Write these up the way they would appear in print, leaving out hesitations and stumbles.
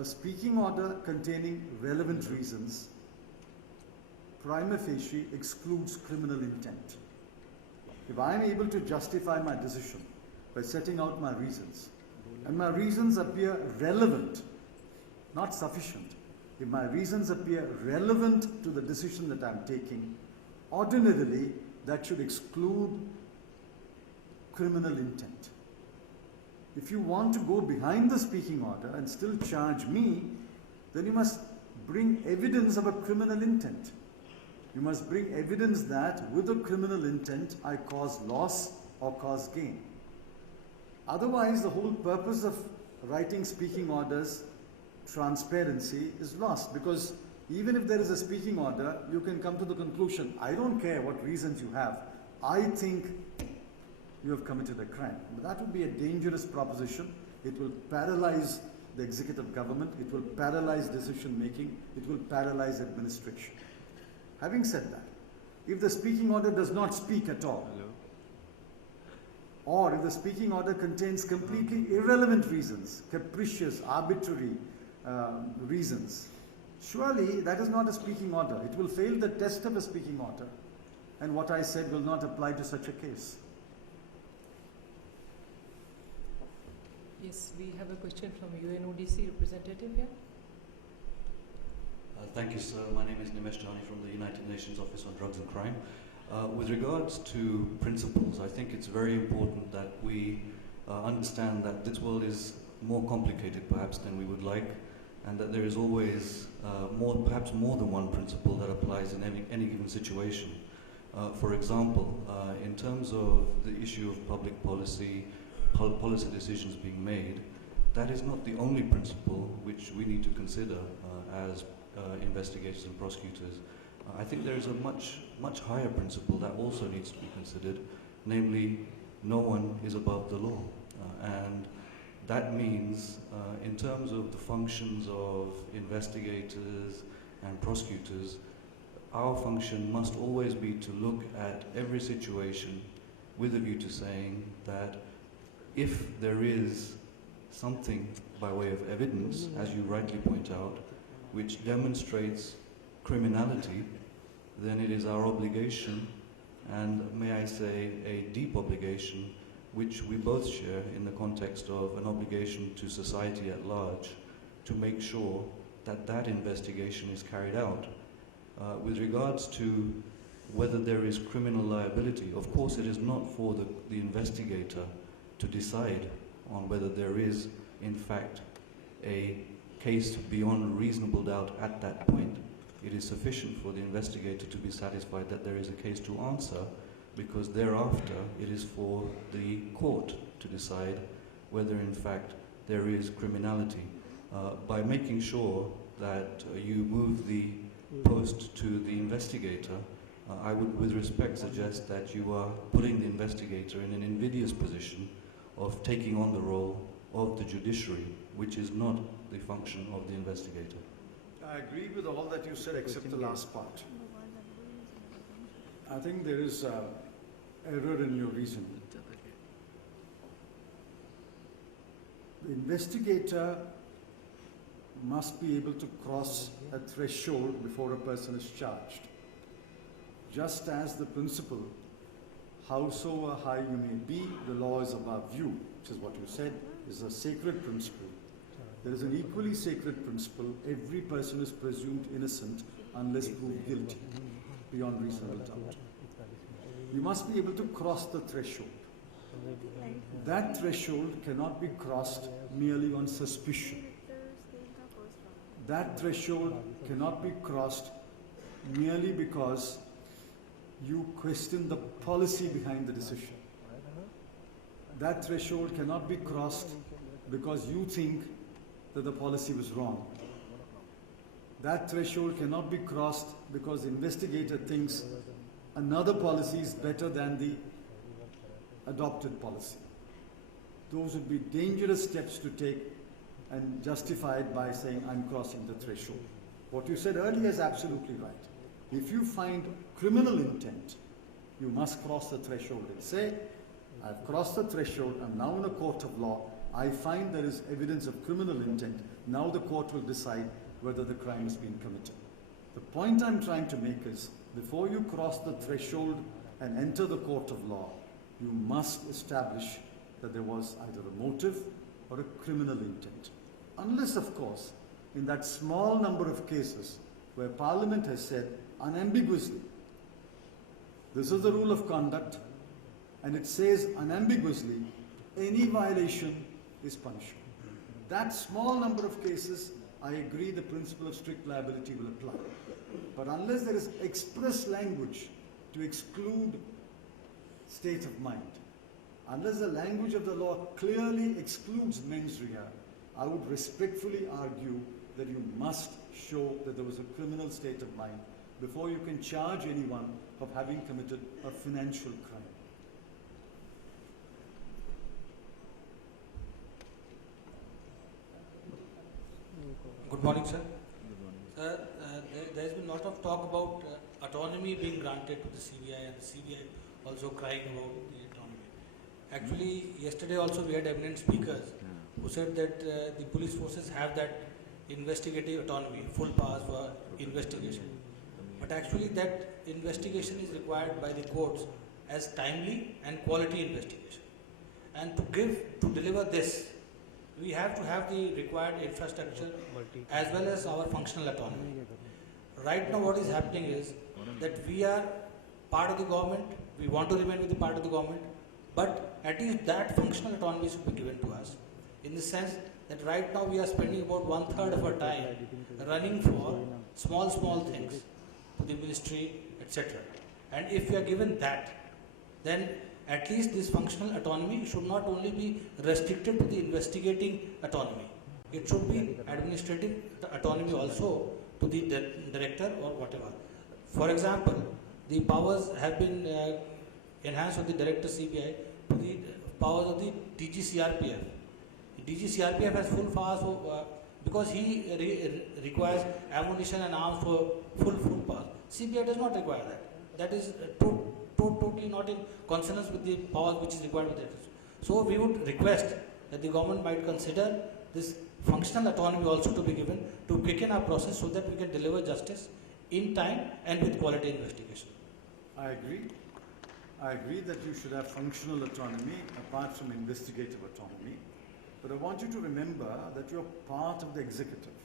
a speaking order containing relevant reasons prima facie excludes criminal intent. If I am able to justify my decision by setting out my reasons, and my reasons appear relevant, not sufficient, if my reasons appear relevant to the decision that I am taking, ordinarily that should exclude criminal intent. If you want to go behind the speaking order and still charge me, then you must bring evidence of a criminal intent. You must bring evidence that with a criminal intent I cause loss or cause gain. Otherwise, the whole purpose of writing speaking orders, transparency, is lost, because even if there is a speaking order, you can come to the conclusion, I don't care what reasons you have, I think you have committed a crime. But that would be a dangerous proposition. It will paralyze the executive government, it will paralyze decision making, it will paralyze administration. Having said that, if the speaking order does not speak at all, or if the speaking order contains completely irrelevant reasons, capricious, arbitrary reasons, surely that is not a speaking order. It will fail the test of a speaking order, and what I said will not apply to such a case. Yes, we have a question from UNODC representative here. Thank you, sir. My name is Nimesh Jani from the United Nations Office on Drugs and Crime. With regards to principles, I think it's very important that we understand that this world is more complicated perhaps than we would like, and that there is always perhaps more than one principle that applies in any given situation. For example, in terms of the issue of public policy, policy decisions being made, that is not the only principle which we need to consider as investigators and prosecutors. I think there is a much higher principle that also needs to be considered, namely, no one is above the law. And that means, in terms of the functions of investigators and prosecutors, our function must always be to look at every situation with a view to saying that if there is something by way of evidence, as you rightly point out, which demonstrates criminality, then it is our obligation, and may I say a deep obligation, which we both share in the context of an obligation to society at large, to make sure that that investigation is carried out. With regards to whether there is criminal liability, of course it is not for the investigator to decide on whether there is, in fact, a case beyond reasonable doubt at that point. It is sufficient for the investigator to be satisfied that there is a case to answer, because thereafter it is for the court to decide whether in fact there is criminality. By making sure that you move the post to the investigator, I would with respect suggest that you are putting the investigator in an invidious position of taking on the role of the judiciary, which is not the function of the investigator. I agree with all that you said except the last part. I think there is error in your reasoning. The investigator must be able to cross a threshold before a person is charged. Just as the principle, howsoever high you may be, the law is above you, which is what you said, is a sacred principle. There is an equally sacred principle: every person is presumed innocent unless proved guilty beyond reasonable doubt. You must be able to cross the threshold. That threshold cannot be crossed merely on suspicion. That threshold cannot be crossed merely because you question the policy behind the decision. That threshold cannot be crossed because you think that the policy was wrong. That threshold cannot be crossed because the investigator thinks another policy is better than the adopted policy. Those would be dangerous steps to take and justified by saying, I'm crossing the threshold. What you said earlier is absolutely right. If you find criminal intent, you must cross the threshold and say, I've crossed the threshold, I'm now in a court of law, I find there is evidence of criminal intent. Now the court will decide whether the crime has been committed. The point I'm trying to make is, before you cross the threshold and enter the court of law, you must establish that there was either a motive or a criminal intent. Unless, of course, in that small number of cases where Parliament has said unambiguously, this is the rule of conduct, and it says unambiguously, any violation is punishable. That small number of cases, I agree the principle of strict liability will apply. But unless there is express language to exclude state of mind, unless the language of the law clearly excludes mens rea, I would respectfully argue that you must show that there was a criminal state of mind before you can charge anyone of having committed a financial crime. Good morning, sir. Sir, there has been a lot of talk about autonomy being granted to the CBI, and the CBI also crying about the autonomy. Actually, yesterday also we had eminent speakers who said that the police forces have that investigative autonomy, full powers for investigation. But actually that investigation is required by the courts as timely and quality investigation. And to deliver this, we have to have the required infrastructure as well as our functional autonomy. Right now what is happening is that we are part of the government, we want to remain with the part of the government, but at least that functional autonomy should be given to us. In the sense that right now we are spending about 1/3 of our time running for small things to the ministry, etc. And if we are given that, then at least this functional autonomy should not only be restricted to the investigating autonomy. It should be administrative autonomy also to the director or whatever. For example, the powers have been enhanced of the director CBI to the powers of the DG-CRPF. DG-CRPF has full powers because he requires ammunition and arms for full powers. CBI does not require that. That is totally not in consonance with the powers which is required by the director. So we would request that the government might consider this functional autonomy also to be given to quicken our process so that we can deliver justice in time and with quality investigation. I agree. I agree that you should have functional autonomy apart from investigative autonomy. But I want you to remember that you're part of the executive.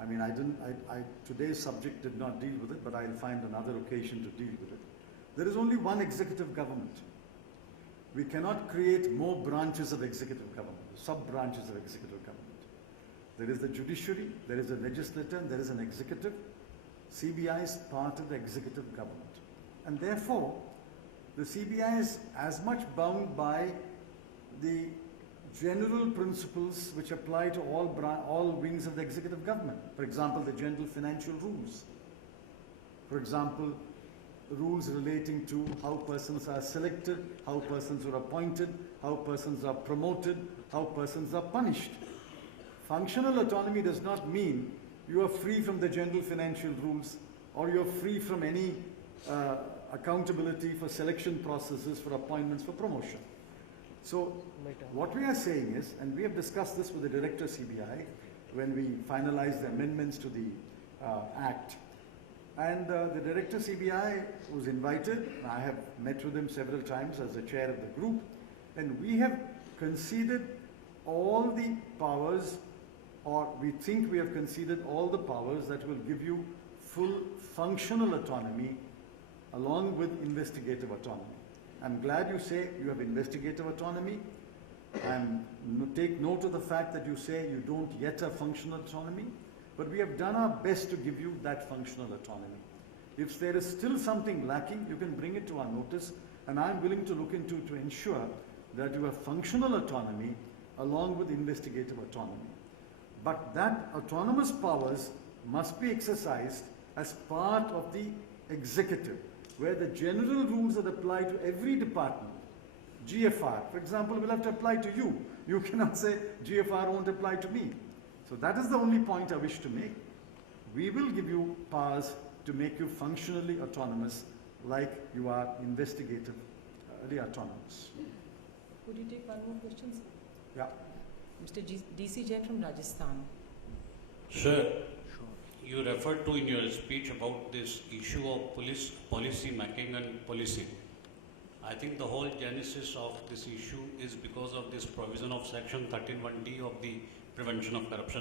I mean, today's subject did not deal with it, but I'll find another occasion to deal with it. There is only one executive government. We cannot create more branches of executive government, sub-branches of executive government. There is the judiciary, there is a legislature, and there is an executive. CBI is part of the executive government. And therefore, the CBI is as much bound by the general principles which apply to all wings of the executive government. For example, the general financial rules. For example, rules relating to how persons are selected, how persons are appointed, how persons are promoted, how persons are punished. Functional autonomy does not mean you are free from the general financial rules or you're free from any accountability for selection processes, for appointments, for promotion. So what we are saying is, and we have discussed this with the Director CBI when we finalized the amendments to the Act, and the Director CBI was invited. I have met with him several times as the chair of the group, and we have conceded all the powers, or we think we have conceded all the powers that will give you full functional autonomy along with investigative autonomy. I'm glad you say you have investigative autonomy. Take note of the fact that you say you don't yet have functional autonomy, but we have done our best to give you that functional autonomy. If there is still something lacking, you can bring it to our notice, and I'm willing to look into to ensure that you have functional autonomy along with investigative autonomy. But that autonomous powers must be exercised as part of the executive, where the general rules that apply to every department, GFR, for example, will have to apply to you. You cannot say GFR won't apply to me. So that is the only point I wish to make. We will give you powers to make you functionally autonomous like you are investigatively autonomous. Could you take one more question, sir? Yeah. Mr. DC Jain from Rajasthan. Sir, you referred to in your speech about this issue of policy making and policing. I think the whole genesis of this issue is because of this provision of section 13(1)(d) of the Prevention of Corruption